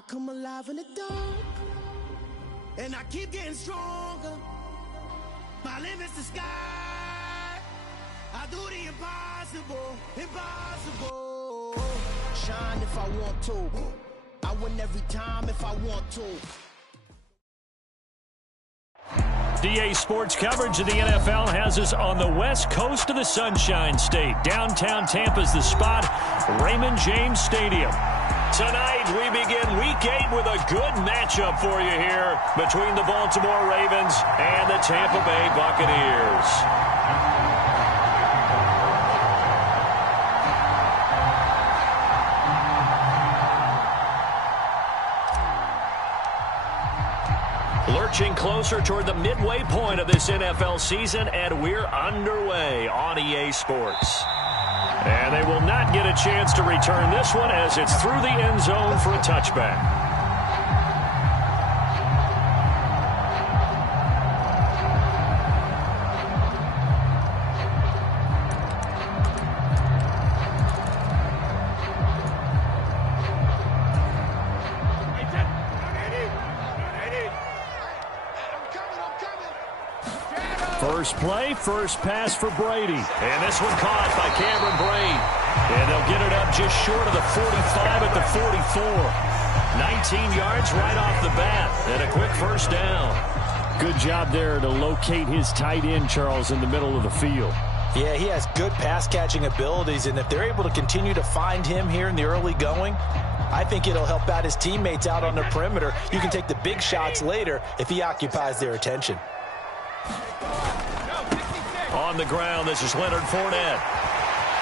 I come alive in the dark, and I keep getting stronger. My limit's the sky. I do the impossible, impossible. Shine if I want to. I win every time if I want to. DA Sports coverage of the NFL has us on the west coast of the Sunshine State. Downtown Tampa's the spot, Raymond James Stadium. Tonight, we begin Week 8 with a good matchup for you here between the Baltimore Ravens and the Tampa Bay Buccaneers. Lurching closer toward the midway point of this NFL season, and we're underway on EA Sports. And they will not get a chance to return this one as it's through the end zone for a touchback. First play, first pass for Brady. And this one caught by Cameron Brate. And they'll get it up just short of the 45 at the 44. 19 yards right off the bat. And a quick first down. Good job there to locate his tight end, Charles, in the middle of the field. Yeah, he has good pass-catching abilities, and if they're able to continue to find him here in the early going, I think it'll help out his teammates out on the perimeter. You can take the big shots later if he occupies their attention. On the ground, this is Leonard Fournette.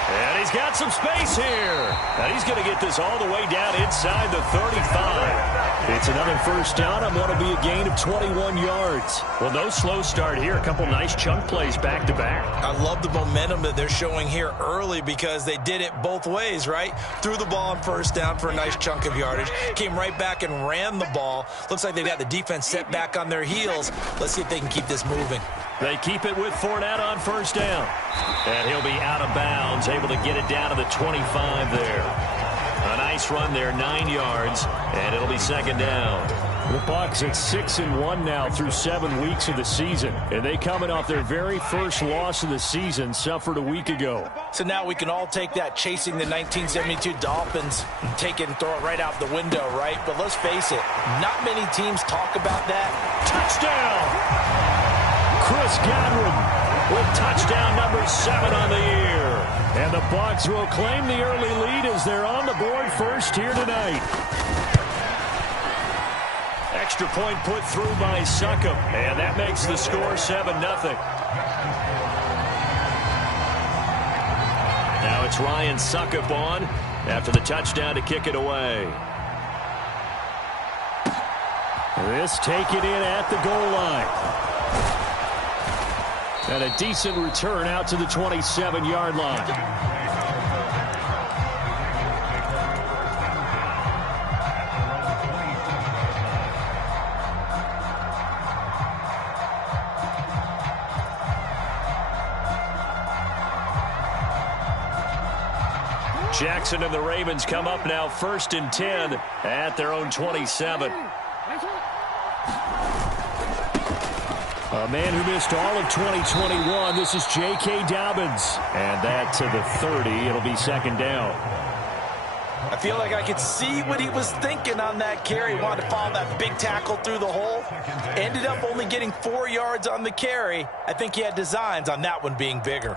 And he's got some space here. And he's going to get this all the way down inside the 35. It's another first down on what will be a gain of 21 yards. Well, no slow start here. A couple nice chunk plays back-to-back. I love the momentum that they're showing here early because they did it both ways, right? Threw the ball on first down for a nice chunk of yardage. Came right back and ran the ball. Looks like they've got the defense set back on their heels. Let's see if they can keep this moving. They keep it with Fournette on first down. And he'll be out of bounds, able to get it down to the 25 there. A nice run there, 9 yards, and it'll be second down. The Bucs at 6-1 now through 7 weeks of the season. And they coming off their very first loss of the season, suffered a week ago. So now we can all take that chasing the 1972 Dolphins and take it and throw it right out the window, right? But let's face it, not many teams talk about that. Touchdown! Chris Godwin with touchdown number 7 on the year. And the Bucs will claim the early lead as they're on the board first here tonight. Extra point put through by Succop, and that makes the score 7-0. Now it's Ryan Succop on after the touchdown to kick it away. This taken in at the goal line. And a decent return out to the 27-yard line. Jackson and the Ravens come up now 1st and 10 at their own 27. A man who missed all of 2021. This is J.K. Dobbins. And that to the 30. It'll be second down. I feel like I could see what he was thinking on that carry. He wanted to follow that big tackle through the hole. Ended up only getting 4 yards on the carry. I think he had designs on that one being bigger.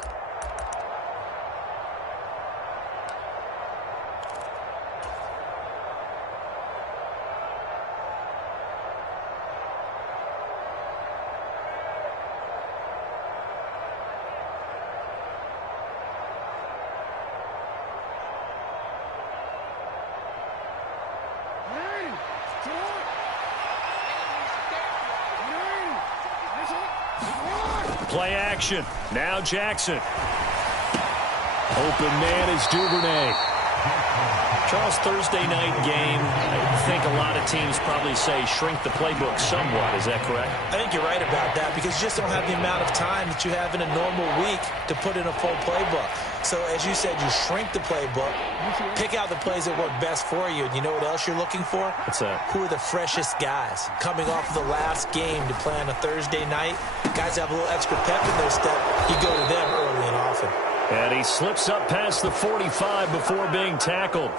Play action. Now Jackson. Open man is Duvernay. Charles, Thursday night game, I think a lot of teams probably say shrink the playbook somewhat. Is that correct? I think you're right about that because you just don't have the amount of time that you have in a normal week to put in a full playbook. So, as you said, you shrink the playbook, pick out the plays that work best for you. And you know what else you're looking for? What's that? Who are the freshest guys coming off of the last game to play on a Thursday night? Guys have a little extra pep in their step. You go to them early and often. And he slips up past the 45 before being tackled.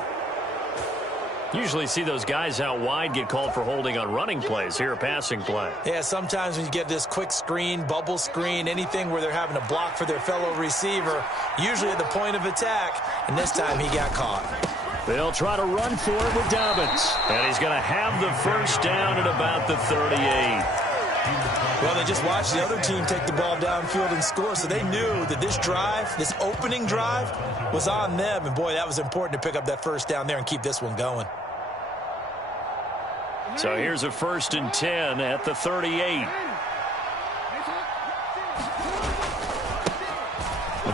Usually see those guys out wide get called for holding on running plays. Here, a passing play. Yeah, sometimes when you get this quick screen, bubble screen, anything where they're having to block for their fellow receiver, usually at the point of attack, and this time he got caught. They'll try to run for it with Dobbins. And he's going to have the first down at about the 38. Well, they just watched the other team take the ball downfield and score, so they knew that this drive, this opening drive, was on them. And, boy, that was important to pick up that first down there and keep this one going. So here's a 1st and 10 at the 38.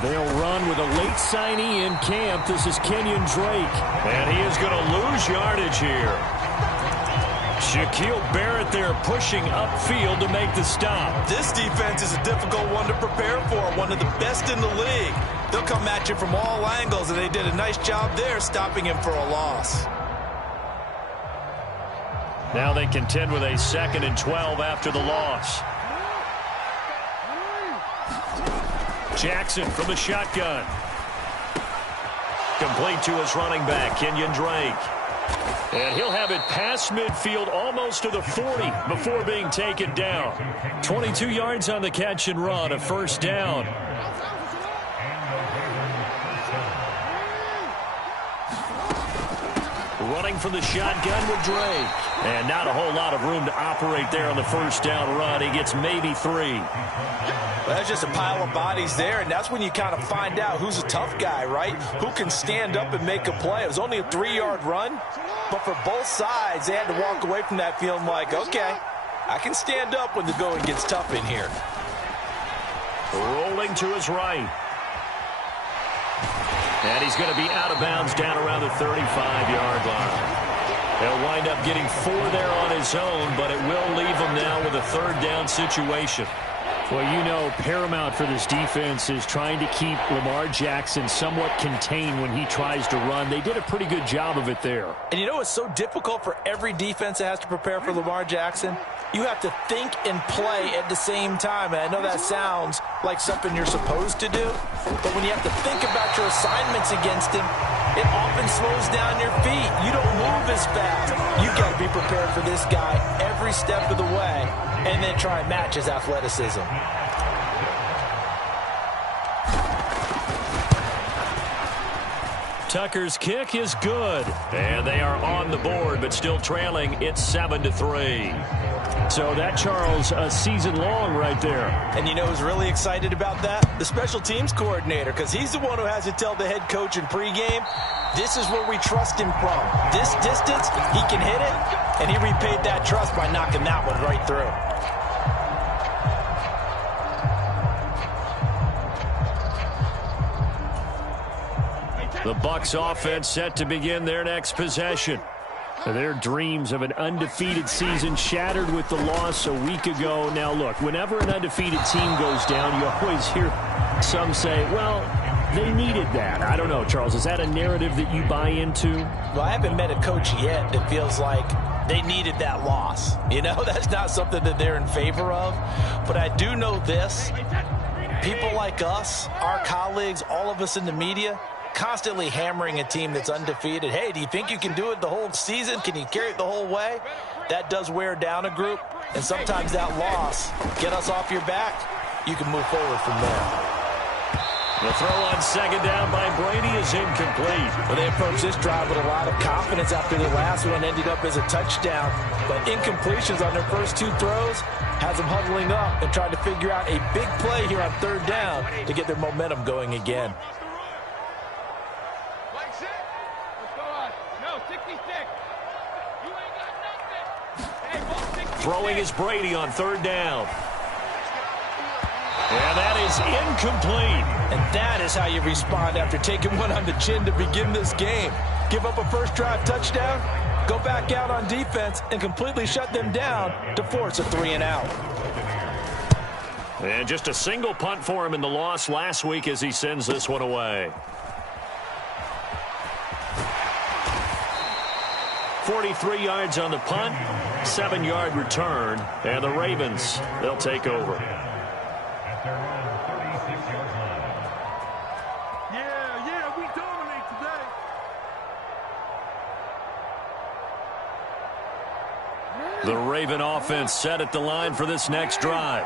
They'll run with a late signee in camp. This is Kenyon Drake. And he is going to lose yardage here. Shaquille Barrett there pushing upfield to make the stop. This defense is a difficult one to prepare for, one of the best in the league. They'll come at you from all angles, and they did a nice job there stopping him for a loss. Now they contend with a 2nd and 12 after the loss. Jackson from the shotgun. Complete to his running back, Kenyon Drake. And he'll have it past midfield almost to the 40 before being taken down. 22 yards on the catch and run, a 1st down. Running from the shotgun with Drake. And not a whole lot of room to operate there on the 1st down run. He gets maybe 3. Well, that's just a pile of bodies there, and that's when you kind of find out who's a tough guy, right? Who can stand up and make a play. It was only a 3-yard run, but for both sides, they had to walk away from that feeling like, okay, I can stand up when the going gets tough in here. Rolling to his right. And he's going to be out of bounds down around the 35-yard line. He'll wind up getting 4 there on his own, but it will leave him now with a 3rd down situation. Well, you know, paramount for this defense is trying to keep Lamar Jackson somewhat contained when he tries to run. They did a pretty good job of it there. And you know it's so difficult for every defense that has to prepare for Lamar Jackson? You have to think and play at the same time. And I know that sounds like something you're supposed to do, but when you have to think about your assignments against him, it often slows down your feet. You don't move as fast. You've got to be prepared for this guy every step of the way and then try and match his athleticism. Tucker's kick is good. And they are on the board, but still trailing. It's 7-3. So that, Charles, a season long right there. And you know who's really excited about that? The special teams coordinator, because he's the one who has to tell the head coach in pregame, this is where we trust him from. This distance, he can hit it, and he repaid that trust by knocking that one right through. The Bucs offense set to begin their next possession. Their dreams of an undefeated season shattered with the loss a week ago. Now, look, whenever an undefeated team goes down, you always hear some say, well, they needed that. I don't know, Charles. Is that a narrative that you buy into? Well, I haven't met a coach yet that feels like they needed that loss. You know, that's not something that they're in favor of. But I do know this. People like us, our colleagues, all of us in the media, constantly hammering a team that's undefeated. Hey, do you think you can do it the whole season? Can you carry it the whole way? That does wear down a group, and sometimes that loss, get us off your back, you can move forward from there. The throw on 2nd down by Brady is incomplete. Well, they approached this drive with a lot of confidence after the last one ended up as a touchdown, but incompletions on their first 2 throws has them huddling up and trying to figure out a big play here on 3rd down to get their momentum going again. Throwing is Brady on 3rd down. And that is incomplete. And that is how you respond after taking one on the chin to begin this game. give up a first drive touchdown, go back out on defense, and completely shut them down to force a 3-and-out. And just a single punt for him in the loss last week as he sends this one away. 43 yards on the punt, 7-yard return, and the Ravens, they'll take over. Yeah, we dominate today. The Raven offense set at the line for this next drive.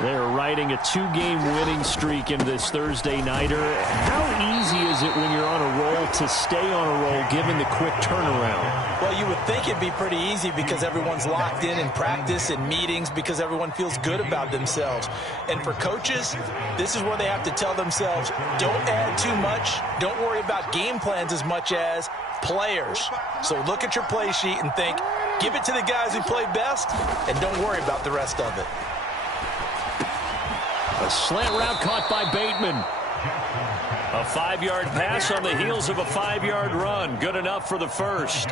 They're riding a 2-game winning streak in this Thursday nighter. How easy is it when you're on a roll to stay on a roll given the quick turnaround? Well, you would think it'd be pretty easy because everyone's locked in practice and meetings because everyone feels good about themselves. And for coaches, this is where they have to tell themselves, don't add too much. Don't worry about game plans as much as players. So look at your play sheet and think, give it to the guys who play best and don't worry about the rest of it. A slant route caught by Bateman. A 5-yard pass on the heels of a 5-yard run. Good enough for the first.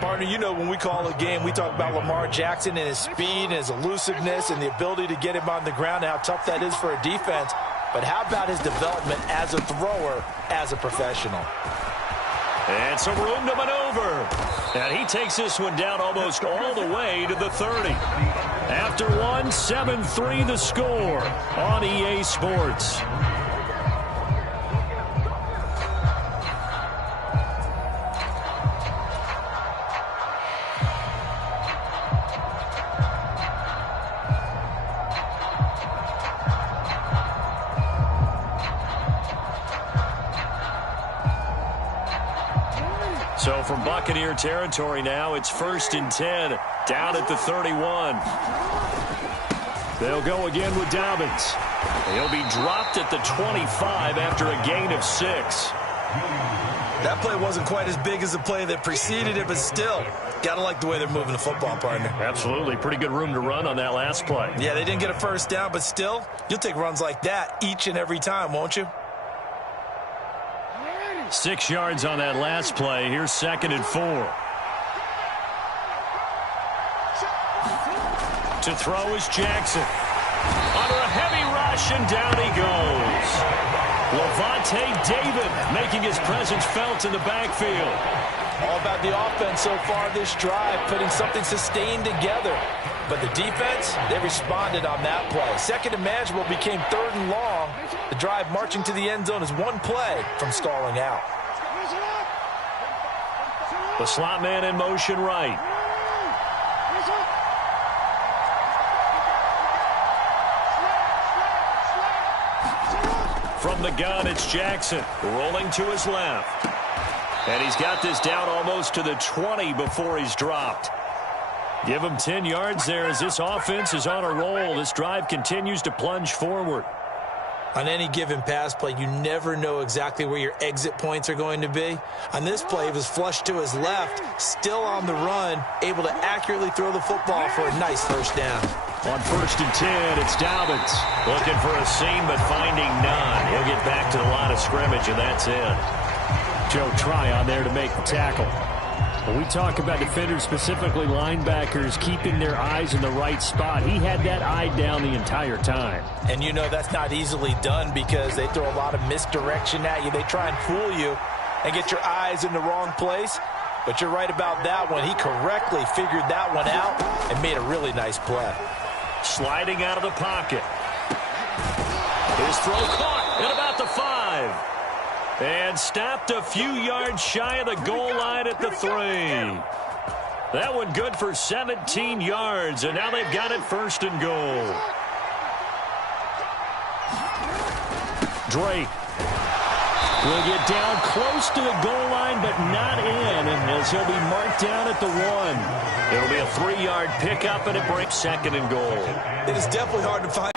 Partner, you know when we call a game, we talk about Lamar Jackson and his speed and his elusiveness and the ability to get him on the ground and how tough that is for a defense. But how about his development as a thrower, as a professional? And some room to maneuver. And he takes this one down almost all the way to the 30. After one, 7-3 the score on EA Sports. So from Buccaneer territory now, it's 1st and 10, down at the 31. They'll go again with Dobbins. He'll be dropped at the 25 after a gain of 6. That play wasn't quite as big as the play that preceded it, but still, got to like the way they're moving the football, partner. Absolutely. Pretty good room to run on that last play. Yeah, they didn't get a first down, but still, you'll take runs like that each and every time, won't you? 6 yards on that last play. Here's 2nd and 4. To throw is Jackson. Under a heavy rush, and down he goes. Levante David making his presence felt in the backfield. All about the offense so far this drive, putting something sustained together. But the defense, they responded on that play. 2nd and manageable became 3rd and long. The drive marching to the end zone is one play from stalling out. The slot man in motion right. From the gun, it's Jackson rolling to his left. And he's got this down almost to the 20 before he's dropped. Give him 10 yards there as this offense is on a roll. This drive continues to plunge forward. On any given pass play, you never know exactly where your exit points are going to be. On this play, it was flushed to his left, still on the run, able to accurately throw the football for a nice first down. On 1st and 10, it's Dobbins. Looking for a seam, but finding none. He'll get back to the line of scrimmage, and that's it. Joe Tryon there to make the tackle. When we talk about defenders, specifically linebackers, keeping their eyes in the right spot, he had that eye down the entire time. And you know that's not easily done because they throw a lot of misdirection at you. They try and fool you and get your eyes in the wrong place. But you're right about that one. He correctly figured that one out and made a really nice play. Sliding out of the pocket. His throw caught at about the 5. And stopped a few yards shy of the goal line at the 3. That one good for 17 yards, and now they've got it 1st and goal. Drake will get down close to the goal line, but not in, and as he'll be marked down at the 1. It'll be a 3-yard pickup, and it breaks 2nd and goal. It is definitely hard to find.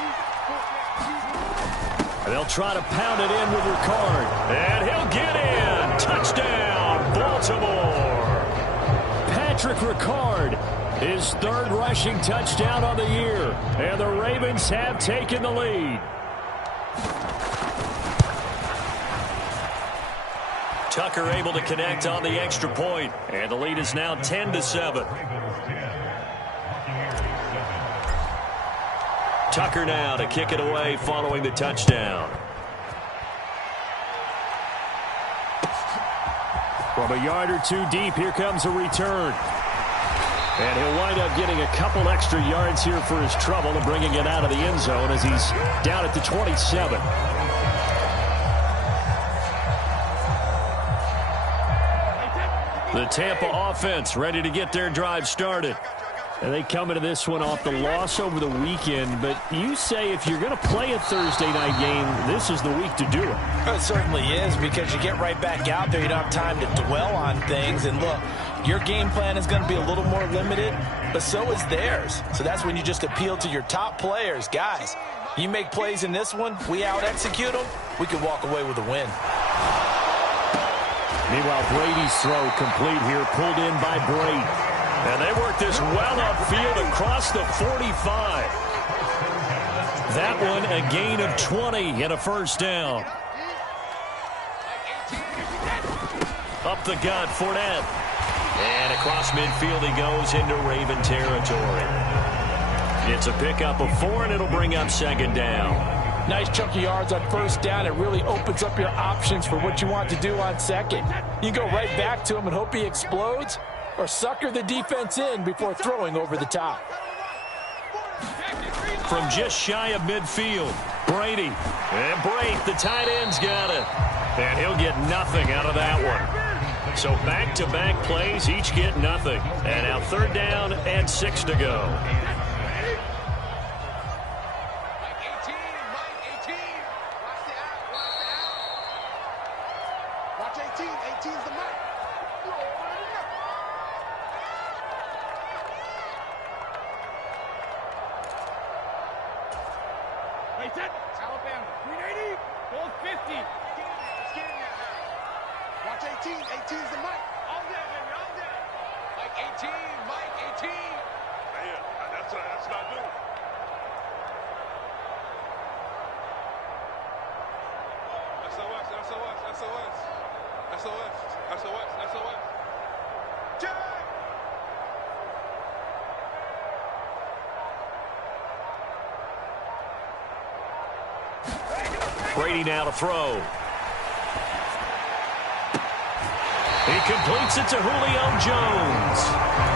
They'll try to pound it in with Ricard. And he'll get in. Touchdown, Baltimore. Patrick Ricard, his 3rd rushing touchdown on the year. And the Ravens have taken the lead. Tucker able to connect on the extra point, and the lead is now 10-7. Tucker now to kick it away following the touchdown. From a yard or two deep, here comes a return. And he'll wind up getting a couple extra yards here for his trouble and bringing it out of the end zone as he's down at the 27. The Tampa offense ready to get their drive started. And they come into this one off the loss over the weekend. But you say if you're going to play a Thursday night game, this is the week to do it. It certainly is, because you get right back out there. You don't have time to dwell on things. And look, your game plan is going to be a little more limited, but so is theirs. So that's when you just appeal to your top players. Guys, you make plays in this one, we out-execute them, we can walk away with a win. Meanwhile, Brady's throw complete here, pulled in by Brady. And they work this well upfield across the 45. That one a gain of 20 and a first down. Up the gut, Fournette. And across midfield he goes into Raven territory. It's a pickup of 4, and it'll bring up second down. Nice chunk of yards on first down. It really opens up your options for what you want to do on second. You go right back to him and hope he explodes, or sucker the defense in before throwing over the top. From just shy of midfield, Brady. And Brate, the tight end's got it. And he'll get nothing out of that one. So back-to-back plays, each get nothing. And now third down and 6 to go. Alabama, 380, goal 50. Watch 18, 18's the mic. All day, baby, all day. Mike 18, Mike 18. Yeah, that's what I do. SOS, SOS, SOS. SOS, SOS, SOS. Jack! Brady now to throw. He completes it to Julio Jones.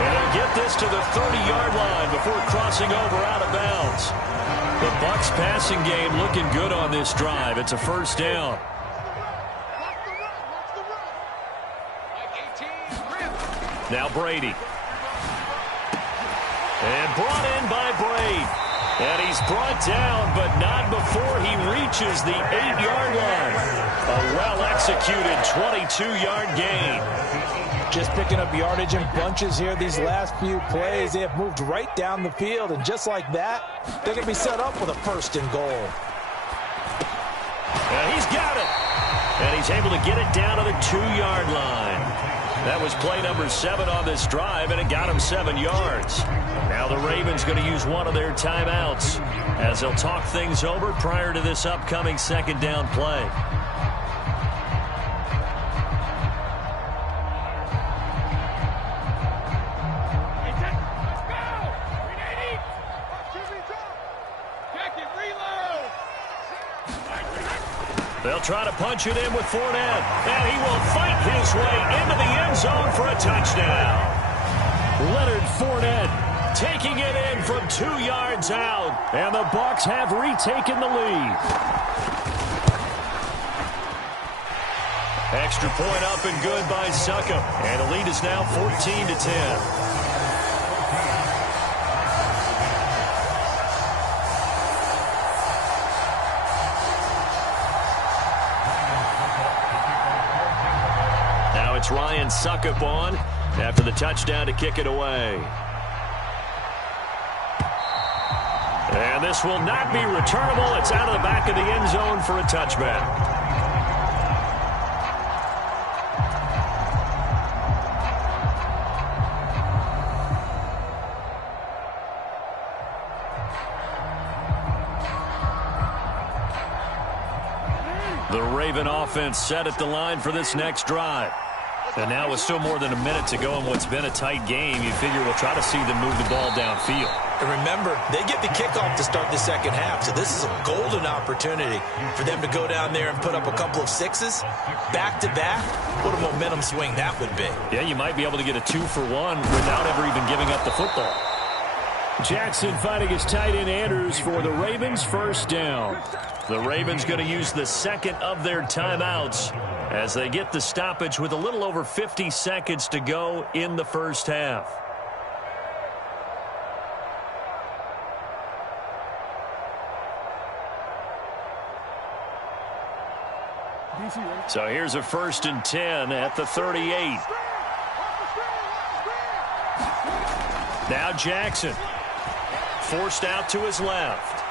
And he'll get this to the 30-yard line before crossing over out of bounds. The Bucs passing game looking good on this drive. It's a first down. Now Brady. And brought in by Brady. And he's brought down, but not before he reaches the 8-yard line. A well-executed 22-yard gain. Just picking up yardage in bunches here these last few plays. They have moved right down the field, and just like that, they're going to be set up with a first and goal. And he's got it. And he's able to get it down to the 2-yard line. That was play number 7 on this drive, and it got him 7 yards. Now the Ravens going to use one of their timeouts as they'll talk things over prior to this upcoming second down play. They'll try to punch it in with Fournette, and he will fight his way into the end zone for a touchdown. Leonard Fournette taking it in from 2 yards out, and the Bucs have retaken the lead. Extra point up and good by Succop, and the lead is now 14-10. It's Ryan Succop on after the touchdown to kick it away. And this will not be returnable. It's out of the back of the end zone for a touchback. The The Raven offense set at the line for this next drive. And now with still more than a minute to go in what's been a tight game, you figure we'll try to see them move the ball downfield. And remember, they get the kickoff to start the second half, so this is a golden opportunity for them to go down there and put up a couple of sixes back-to-back. What a momentum swing that would be. Yeah, you might be able to get a 2-for-1 without ever even giving up the football. Jackson finding his tight end Andrews for the Ravens' first down. The Ravens going to use the second of their timeouts as they get the stoppage with a little over 50 seconds to go in the first half. So here's a 1st and 10 at the 38. Now Jackson forced out to his left.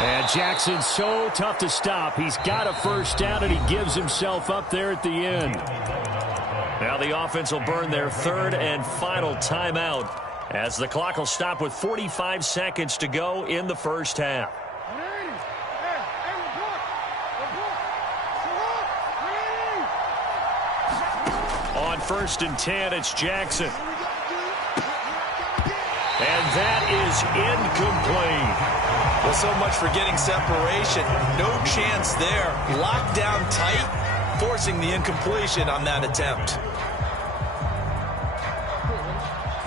And Jackson's so tough to stop. He's got a first down, and he gives himself up there at the end. Now the offense will burn their 3rd and final timeout as the clock will stop with 45 seconds to go in the first half. On 1st and 10, it's Jackson. And that is incomplete. Well, so much for getting separation. No chance there. Locked down tight, forcing the incompletion on that attempt.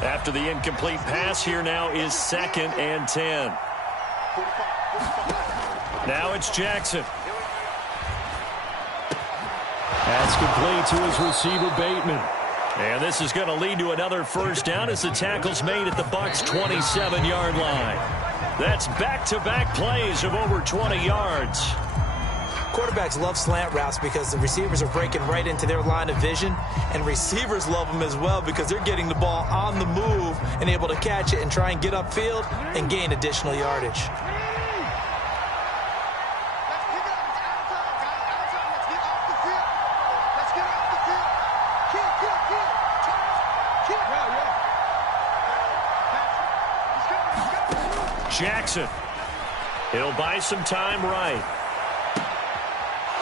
After the incomplete pass, here now is 2nd and 10. Now it's Jackson. That's complete to his receiver, Bateman. And this is going to lead to another first down as the tackle's made at the Bucs' 27-yard line. That's back-to-back plays of over 20 yards. Quarterbacks love slant routes because the receivers are breaking right into their line of vision, and receivers love them as well because they're getting the ball on the move and able to catch it and try and get upfield and gain additional yardage. Jackson. He'll buy some time right.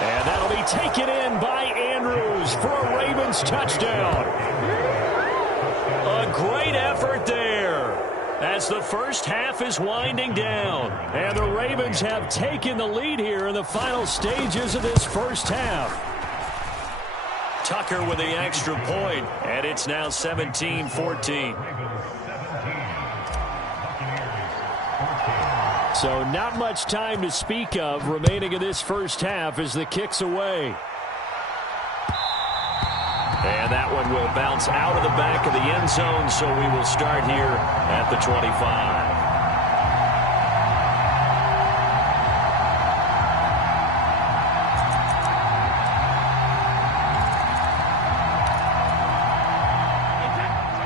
And that'll be taken in by Andrews for a Ravens touchdown. A great effort there as the first half is winding down. And the Ravens have taken the lead here in the final stages of this first half. Tucker with the extra point, and it's now 17-14. So not much time to speak of remaining in this first half as the kick's away. And that one will bounce out of the back of the end zone, so we will start here at the 25.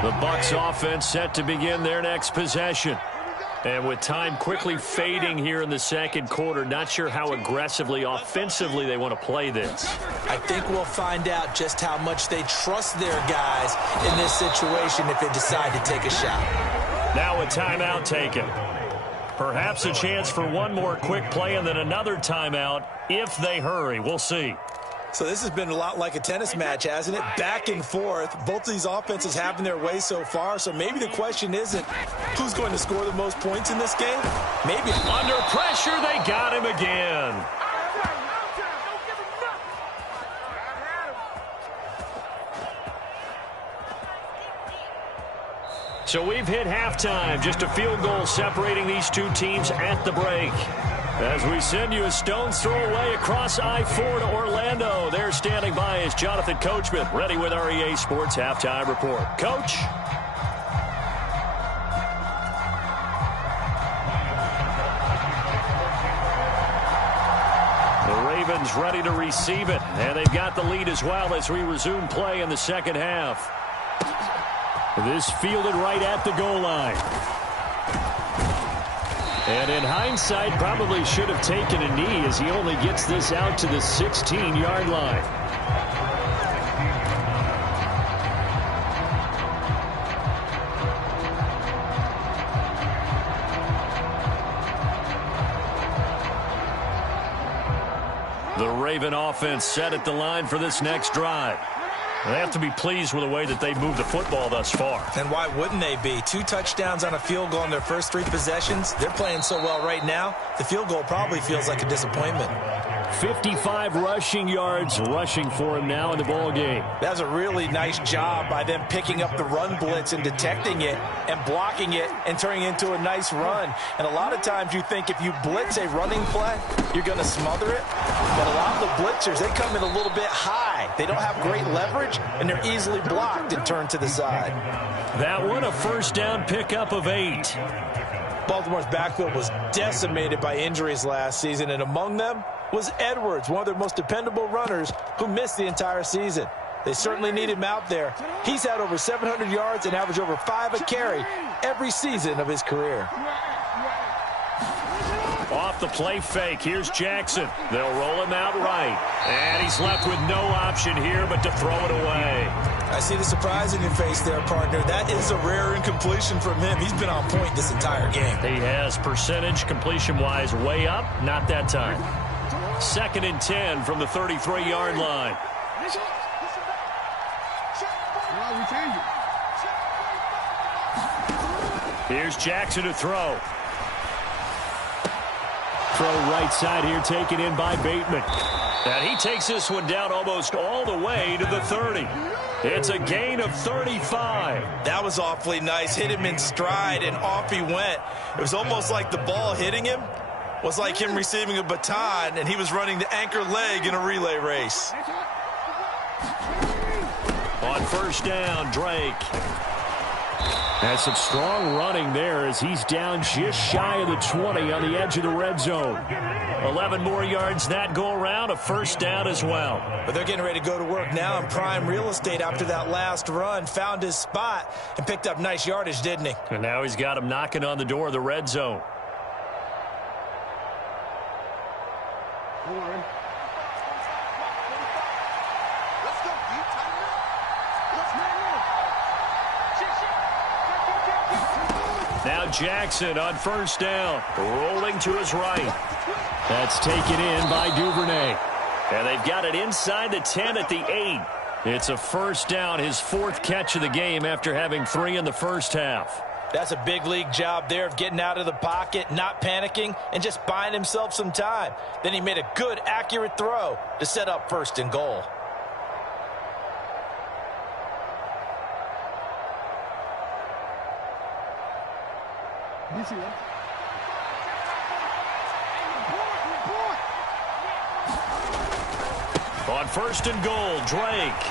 The Bucs offense set to begin their next possession. And with time quickly fading here in the second quarter, not sure how aggressively, offensively they want to play this. I think we'll find out just how much they trust their guys in this situation if they decide to take a shot. Now a timeout taken. Perhaps a chance for one more quick play and then another timeout if they hurry. We'll see. So this has been a lot like a tennis match, hasn't it? Back and forth. Both of these offenses having their way so far. So maybe the question isn't who's going to score the most points in this game. Maybe under pressure, they got him again. So we've hit halftime. Just a field goal separating these two teams at the break. As we send you a stone's throw away across I-4 to Orlando. There standing by is Jonathan Coachman, ready with our EA Sports Halftime Report. Coach? The Ravens ready to receive it, and they've got the lead as well as we resume play in the second half. This fielded right at the goal line. And in hindsight, probably should have taken a knee as he only gets this out to the 16-yard line. Raven offense set at the line for this next drive. They have to be pleased with the way that they've moved the football thus far. And why wouldn't they be? 2 touchdowns on a field goal in their first 3 possessions. They're playing so well right now, the field goal probably feels like a disappointment. 55 rushing yards rushing for him now in the ball game. That was a really nice job by them picking up the run blitz and detecting it and blocking it and turning it into a nice run. And a lot of times you think if you blitz a running play, you're going to smother it. But a lot of the blitzers, they come in a little bit high. They don't have great leverage, and they're easily blocked and turned to the side. That one, a first down pickup of 8. Baltimore's backfield was decimated by injuries last season, and among them was Edwards, one of their most dependable runners, who missed the entire season. They certainly need him out there. He's had over 700 yards and averaged over 5 a carry every season of his career. Off the play fake, here's Jackson. They'll roll him out right. And he's left with no option here but to throw it away. I see the surprise in your face there, partner. That is a rare incompletion from him. He's been on point this entire game. He has percentage completion-wise way up, not that time. 2nd and 10 from the 33-yard line. Here's Jackson to throw. Throw right side here, taken in by Bateman. And he takes this one down almost all the way to the 30. It's a gain of 35. That was awfully nice. Hit him in stride, and off he went. It was almost like the ball hitting him was like him receiving a baton, and he was running the anchor leg in a relay race. On first down, Drake. That's some strong running there as he's down just shy of the 20 on the edge of the red zone. 11 more yards that go around, a first down as well. But they're getting ready to go to work now in prime real estate after that last run. Found his spot and picked up nice yardage, didn't he? And now he's got him knocking on the door of the red zone. Now Jackson on first down, rolling to his right. That's taken in by Duvernay. And they've got it inside the 10 at the 8. It's a first down, his 4th catch of the game after having 3 in the first half. That's a big league job there of getting out of the pocket, not panicking, and just buying himself some time. Then he made a good, accurate throw to set up 1st and goal. On 1st and goal, Drake.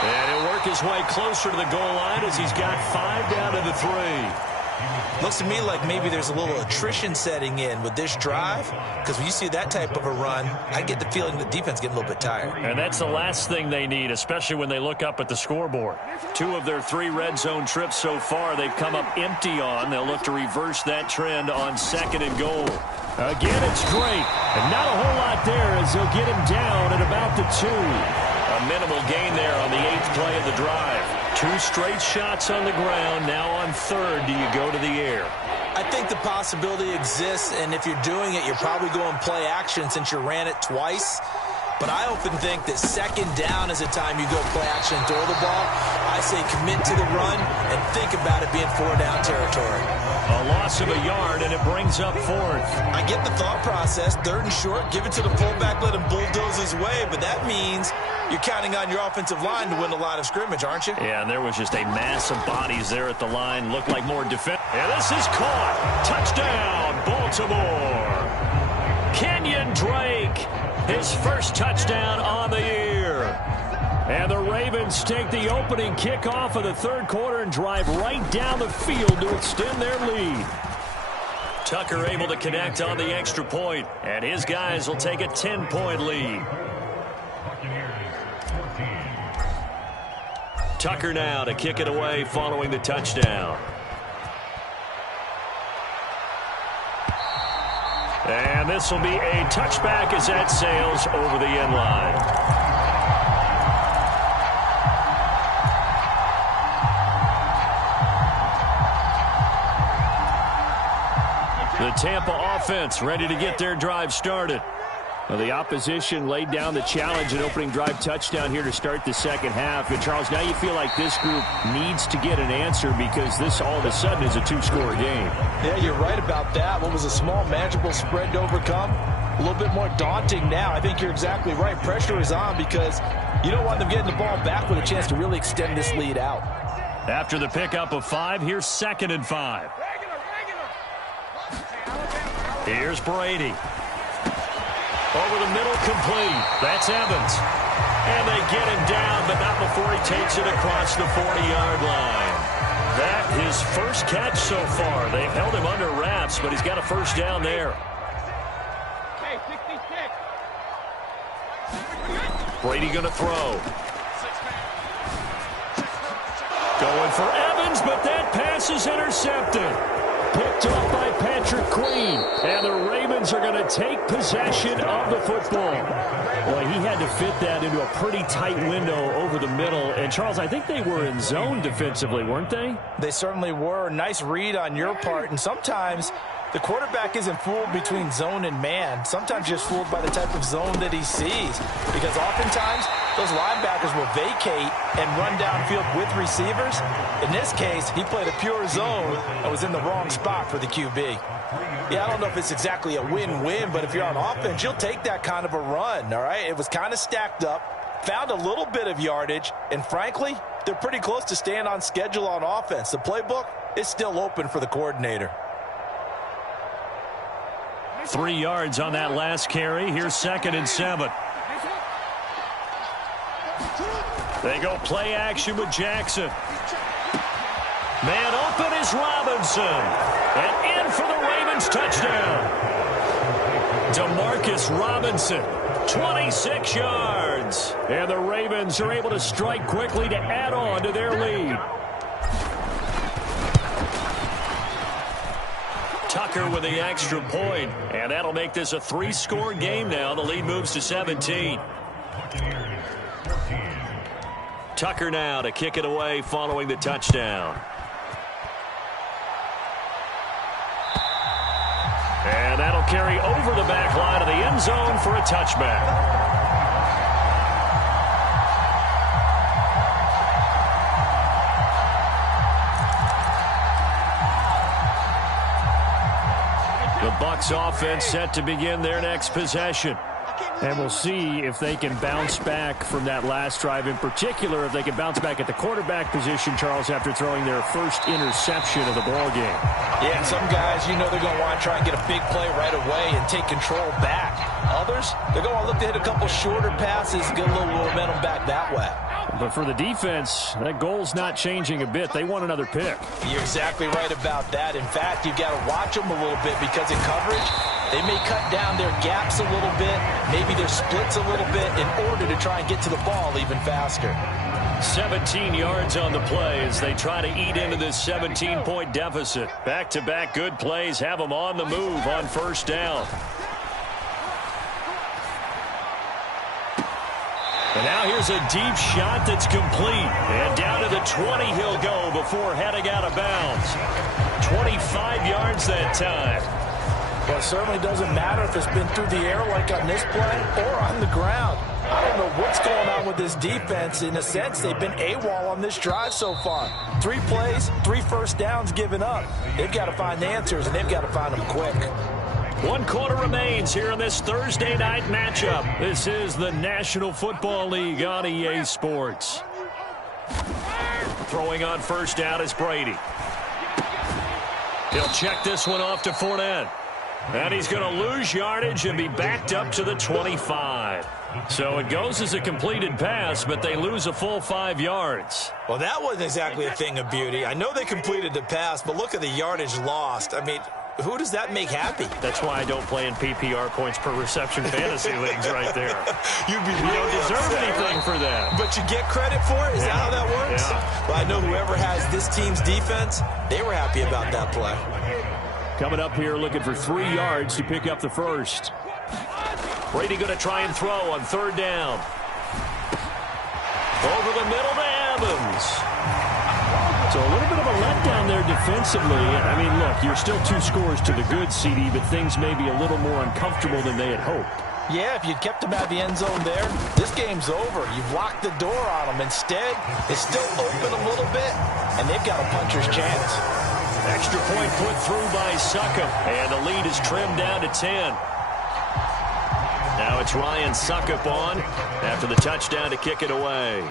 And he'll work his way closer to the goal line as he's got 5 down to the 3. Looks to me like maybe there's a little attrition setting in with this drive, because when you see that type of a run, I get the feeling the defense getting a little bit tired. And that's the last thing they need, especially when they look up at the scoreboard. 2 of their 3 red zone trips so far they've come up empty on. They'll look to reverse that trend on 2nd and goal. Again, it's Drake. And not a whole lot there as they'll get him down at about the 2. A minimal gain there on the 8th play of the drive. 2 straight shots on the ground. Now on 3rd, do you go to the air? I think the possibility exists, and if you're doing it, you're probably going play action since you ran it twice. But I often think that 2nd down is a time you go play action and throw the ball. I say commit to the run and think about it being 4-down territory. A loss of a yard, and it brings up 4th. I get the thought process. 3rd and short, give it to the fullback, let him bulldoze his way. But that means you're counting on your offensive line to win a lot of scrimmage, aren't you? Yeah, and there was just a mass of bodies there at the line. Looked like more defense. And this is caught. Touchdown, Baltimore. Kenyon Drake, his 1st touchdown on the year. And the Ravens take the opening kickoff of the 3rd quarter and drive right down the field to extend their lead. Tucker able to connect on the extra point, and his guys will take a 10-point lead. Tucker now to kick it away following the touchdown. And this will be a touchback as that sails over the end line. The Tampa offense ready to get their drive started. Well, the opposition laid down the challenge and opening drive touchdown here to start the second half. And, Charles, now you feel like this group needs to get an answer because this all of a sudden is a two-score game. Yeah, you're right about that. What was a small, manageable spread to overcome? A little bit more daunting now. I think you're exactly right. Pressure is on because you don't want them getting the ball back with a chance to really extend this lead out. After the pickup of 5, here's 2nd and 5. Here's Brady. Over the middle, complete. That's Evans. And they get him down, but not before he takes it across the 40-yard line. That his first catch so far. They've held him under wraps, but he's got a first down there. Hey, 66. Brady going to throw. Going for Evans, but that pass is intercepted. Picked off by Patrick Queen. And the Ravens are going to take possession of the football. Boy, he had to fit that into a pretty tight window over the middle. And, Charles, I think they were in zone defensively, weren't they? They certainly were. Nice read on your part. And sometimes the quarterback isn't fooled between zone and man. Sometimes just fooled by the type of zone that he sees. Because oftentimes those linebackers will vacate and run downfield with receivers. In this case, he played a pure zone and was in the wrong spot for the QB. Yeah, I don't know if it's exactly a win-win, but if you're on offense, you'll take that kind of a run, all right? It was kind of stacked up, found a little bit of yardage, and frankly, they're pretty close to staying on schedule on offense. The playbook is still open for the coordinator. 3 yards on that last carry. Here's 2nd and 7. They go play action with Jackson. Man open is Robinson. And in for the Ravens touchdown. DeMarcus Robinson, 26 yards. And the Ravens are able to strike quickly to add on to their lead. Tucker with the extra point, and that'll make this a 3-score game now. The lead moves to 17. Tucker now to kick it away following the touchdown. And that'll carry over the back line of the end zone for a touchback. The Bucs offense set to begin their next possession. And we'll see if they can bounce back from that last drive. In particular, if they can bounce back at the quarterback position, Charles, after throwing their first interception of the ball game. Yeah, some guys, you know they're going to want to try and get a big play right away and take control back. Others, they're going to look to hit a couple shorter passes, get a little momentum back that way. But for the defense, that goal's not changing a bit. They want another pick. You're exactly right about that. In fact, you've got to watch them a little bit because in coverage, they may cut down their gaps a little bit, maybe their splits a little bit in order to try and get to the ball even faster. 17 yards on the play as they try to eat into this 17-point deficit. Back-to-back good plays have them on the move on first down. And now here's a deep shot that's complete. And down to the 20 he'll go before heading out of bounds. 25 yards that time. Well, it certainly doesn't matter if it's been through the air like on this play or on the ground. I don't know what's going on with this defense. In a sense, they've been AWOL on this drive so far. 3 plays, 3 first downs given up. They've got to find the answers, and they've got to find them quick. 1 quarter remains here in this Thursday night matchup. This is the National Football League on EA Sports. Throwing on first down is Brady. He'll check this one off to Fournette. And he's going to lose yardage and be backed up to the 25. So it goes as a completed pass, but they lose a full 5 yards. Well, that wasn't exactly a thing of beauty. I know they completed the pass, but look at the yardage lost. I mean, who does that make happy? That's why I don't play in PPR points per reception fantasy leagues right there. You don't deserve anything for that. But you get credit for it? Is that how that works? Yeah. Well, I know whoever has this team's defense, they were happy about that play. Coming up here looking for 3 yards to pick up the first. Brady going to try and throw on third down. Over the middle to Evans. So a little bit of a letdown there defensively. I mean, look, you're still 2 scores to the good, CD, but things may be a little more uncomfortable than they had hoped. Yeah, if you'd kept him out of the end zone there, this game's over. You've locked the door on him. Instead, it's still open a little bit, and they've got a puncher's chance. Extra point put through by Succop, and the lead is trimmed down to 10. Now it's Ryan Succop on after the touchdown to kick it away.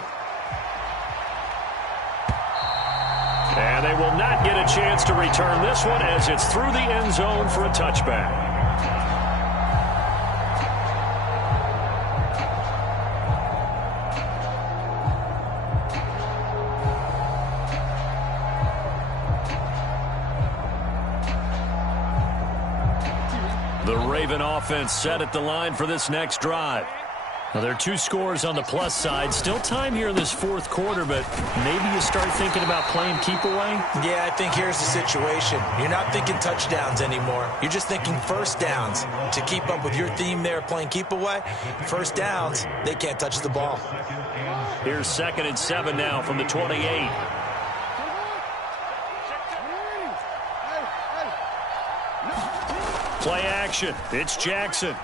And they will not get a chance to return this one as it's through the end zone for a touchback. The Raven offense set at the line for this next drive. Now, there are 2 scores on the plus side. Still time here in this fourth quarter, but maybe you start thinking about playing keep away? Yeah, I think here's the situation. You're not thinking touchdowns anymore. You're just thinking first downs. To keep up with your theme there, playing keep away, first downs, they can't touch the ball. Here's 2nd and 7 now from the 28. Play action. It's Jackson.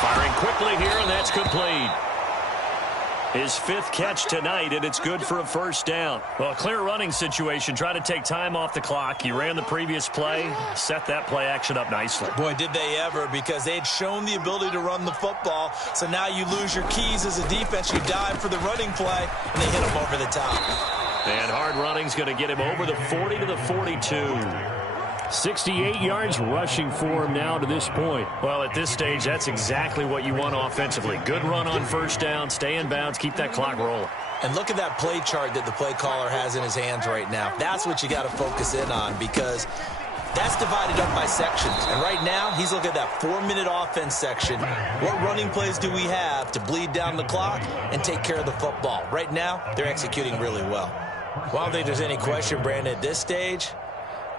Firing quickly here, and that's complete. His 5th catch tonight, and it's good for a first down. Well, a clear running situation. Try to take time off the clock. He ran the previous play, set that play action up nicely. Boy, did they ever, because they had shown the ability to run the football. So now you lose your keys as a defense. You dive for the running play, and they hit him over the top. And hard running's going to get him over the 40 to the 42. 68 yards rushing for him now to this point. Well, at this stage, that's exactly what you want offensively. Good run on first down, stay in bounds, keep that clock rolling. And look at that play chart that the play caller has in his hands right now. That's what you got to focus in on, because that's divided up by sections. And right now, he's looking at that 4-minute offense section. What running plays do we have to bleed down the clock and take care of the football? Right now, they're executing really well. Well, I don't think there's any question, Brandon, at this stage.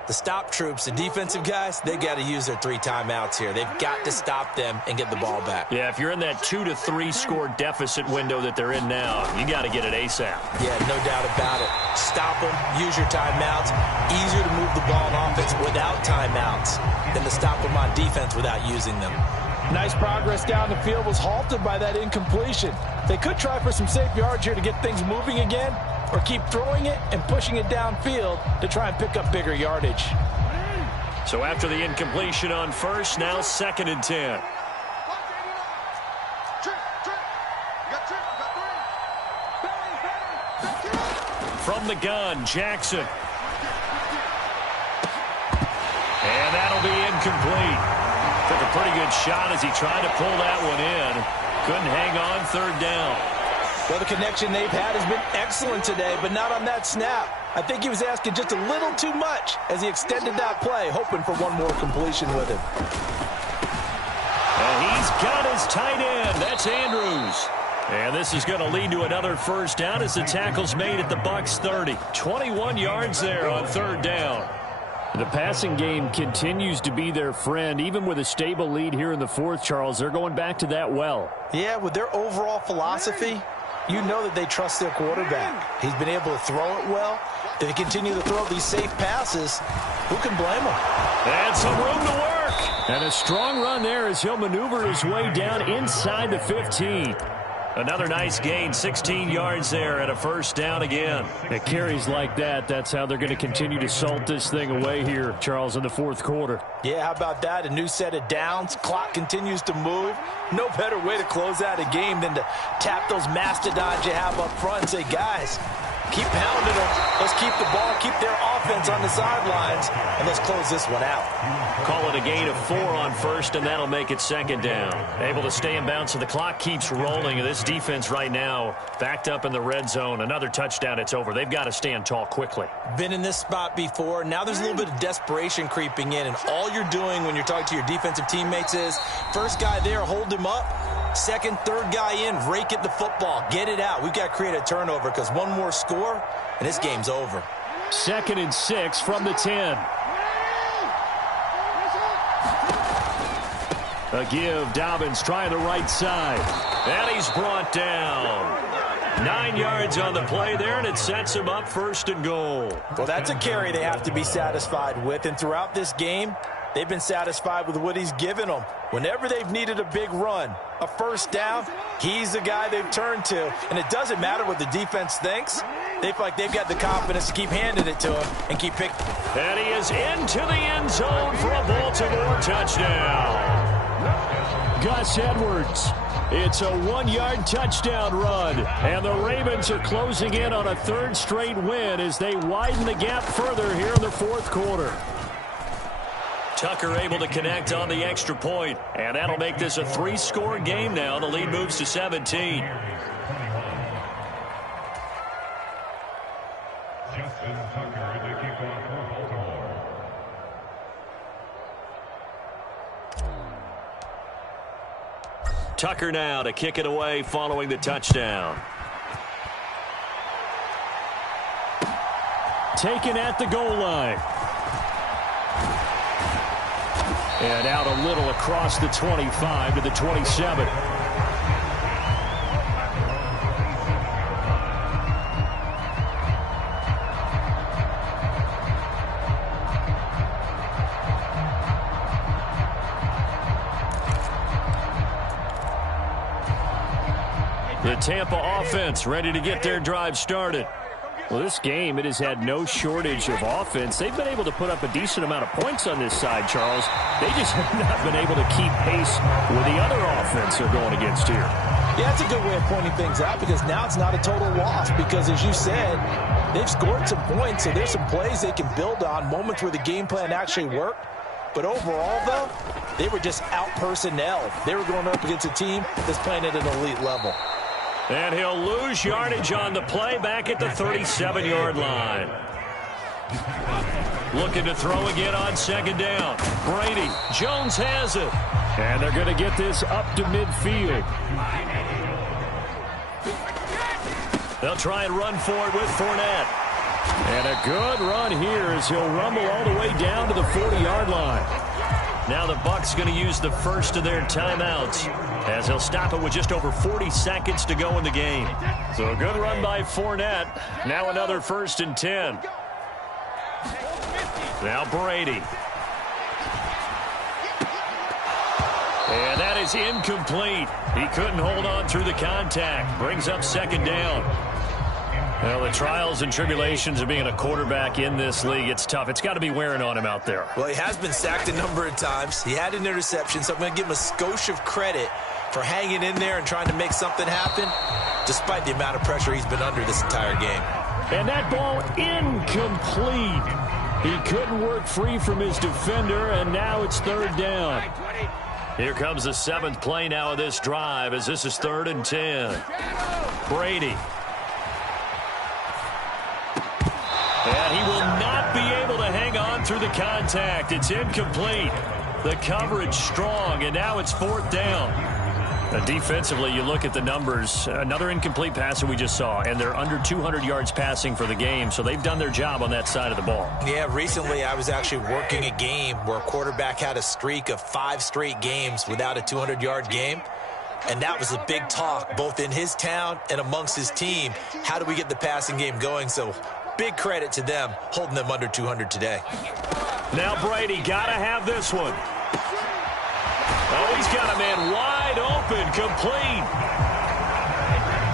The stop troops, the defensive guys, they got to use their 3 timeouts here. They've got to stop them and get the ball back. Yeah, if you're in that 2 to 3 score deficit window that they're in now, you got to get it ASAP. Yeah, no doubt about it. Stop them, use your timeouts. Easier to move the ball on offense without timeouts than to stop them on defense without using them. Nice progress down the field was halted by that incompletion. They could try for some safe yards here to get things moving again, or keep throwing it and pushing it downfield to try and pick up bigger yardage. So after the incompletion on first, now 2nd and 10. From the gun, Jackson. And that'll be incomplete. Took a pretty good shot as he tried to pull that one in. Couldn't hang on 3rd down. Well, the connection they've had has been excellent today, but not on that snap. I think he was asking just a little too much as he extended that play, hoping for one more completion with him. And he's got his tight end. That's Andrews. And this is going to lead to another first down as the tackle's made at the Bucs 30. 21 yards there on 3rd down. The passing game continues to be their friend. Even with a stable lead here in the 4th, Charles, they're going back to that well. Yeah, with their overall philosophy, you know that they trust their quarterback. He's been able to throw it well. If they continue to throw these safe passes, who can blame them? And some room to work. And a strong run there as he'll maneuver his way down inside the 15. Another nice gain, 16 yards there, and a first down again. It carries like that. That's how they're going to continue to salt this thing away here, Charles, in the 4th quarter. Yeah, how about that? A new set of downs. Clock continues to move. No better way to close out a game than to tap those mastodons you have up front and say, guys, keep pounding them. Let's keep the ball, keep their offense on the sidelines, and let's close this one out. Call it a gain of 4 on first, and that'll make it 2nd down. Able to stay in bounds, so the clock keeps rolling. And this defense right now backed up in the red zone. Another touchdown, it's over. They've got to stand tall quickly. Been in this spot before. Now there's a little bit of desperation creeping in, and all you're doing when you're talking to your defensive teammates is, first guy there, hold him up. 2nd, 3rd guy in, rake at the football. Get it out. We've got to create a turnover because one more score, and this game's over. 2nd and 6 from the 10. A give, Dobbins trying the right side. And he's brought down. 9 yards on the play there, and it sets him up 1st and goal. Well, that's a carry they have to be satisfied with. And throughout this game, they've been satisfied with what he's given them. Whenever they've needed a big run, a first down, he's the guy they've turned to. And it doesn't matter what the defense thinks. They feel like they've got the confidence to keep handing it to him and keep picking. And he is into the end zone for a Baltimore touchdown. Gus Edwards. It's a 1-yard touchdown run. And the Ravens are closing in on a third straight win as they widen the gap further here in the fourth quarter. Tucker able to connect on the extra point, and that'll make this a 3-score game now. The lead moves to 17. Tucker now to kick it away following the touchdown. Taken at the goal line. And out a little across the 25 to the 27. The Tampa offense ready to get their drive started. Well, this game, it has had no shortage of offense. They've been able to put up a decent amount of points on this side, Charles. They just have not been able to keep pace with the other offense they're going against here. Yeah, that's a good way of pointing things out because now it's not a total loss because, as you said, they've scored some points, so there's some plays they can build on, moments where the game plan actually worked. But overall, though, they were just out-personnelled. They were going up against a team that's playing at an elite level. And he'll lose yardage on the play back at the 37-yard line. Looking to throw again on second down. Brady. Jones has it. And they're going to get this up to midfield. They'll try and run for it with Fournette. And a good run here as he'll rumble all the way down to the 40-yard line. Now the Bucs going to use the first of their timeouts as he'll stop it with just over 40 seconds to go in the game. So a good run by Fournette. Now another 1st and 10. Now Brady. And that is incomplete. He couldn't hold on through the contact. Brings up second down. Well, the trials and tribulations of being a quarterback in this league, it's tough. It's got to be wearing on him out there. Well, he has been sacked a number of times. He had an interception, so I'm going to give him a skosh of credit for hanging in there and trying to make something happen, despite the amount of pressure he's been under this entire game. And that ball incomplete. He couldn't work free from his defender, and now it's third down. Here comes the 7th play now of this drive as this is 3rd and 10. Brady. And he will not be able to hang on through the contact. It's incomplete. The coverage strong, and now it's 4th down. Defensively, you look at the numbers. Another incomplete pass that we just saw, and they're under 200 yards passing for the game, so they've done their job on that side of the ball. Yeah, recently I was actually working a game where a quarterback had a streak of 5 straight games without a 200-yard game. And that was a big talk, both in his town and amongst his team. How do we get the passing game going? So big credit to them, holding them under 200 today. Now Brady got to have this one. Oh, he's got a man wide open, complete.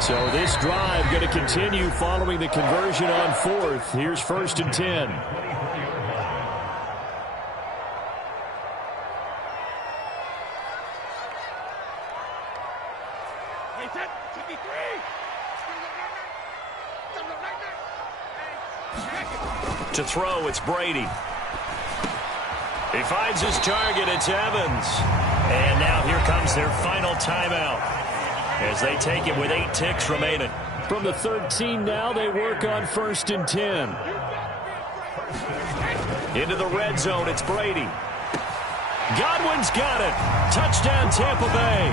So this drive going to continue following the conversion on 4th. Here's 1st and 10. To throw, it's Brady. He finds his target, it's Evans. And now here comes their final timeout as they take it with 8 ticks remaining. From the 13 now, they work on 1st and 10. Into the red zone, it's Brady. Godwin's got it. Touchdown, Tampa Bay.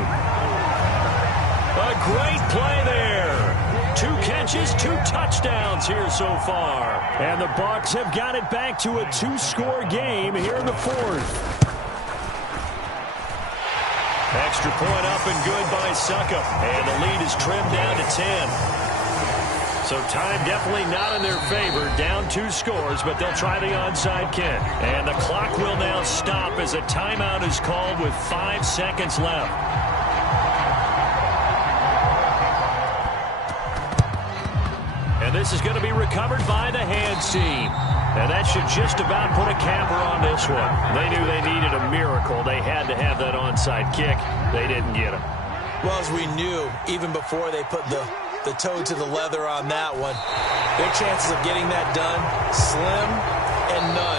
A great play there. 2 catches, 2 touchdowns here so far. And the Bucs have got it back to a 2-score game here in the 4th. Extra point up and good by Suckup. And the lead is trimmed down to 10. So time definitely not in their favor. Down 2 scores, but they'll try the onside kick. And the clock will now stop as a timeout is called with 5 seconds left. And this is going to be recovered by the hands team. And that should just about put a capper on this one. They knew they needed a miracle. They had to have that onside kick. They didn't get it. Well, as we knew, even before they put the toe to the leather on that one, their chances of getting that done, slim and none.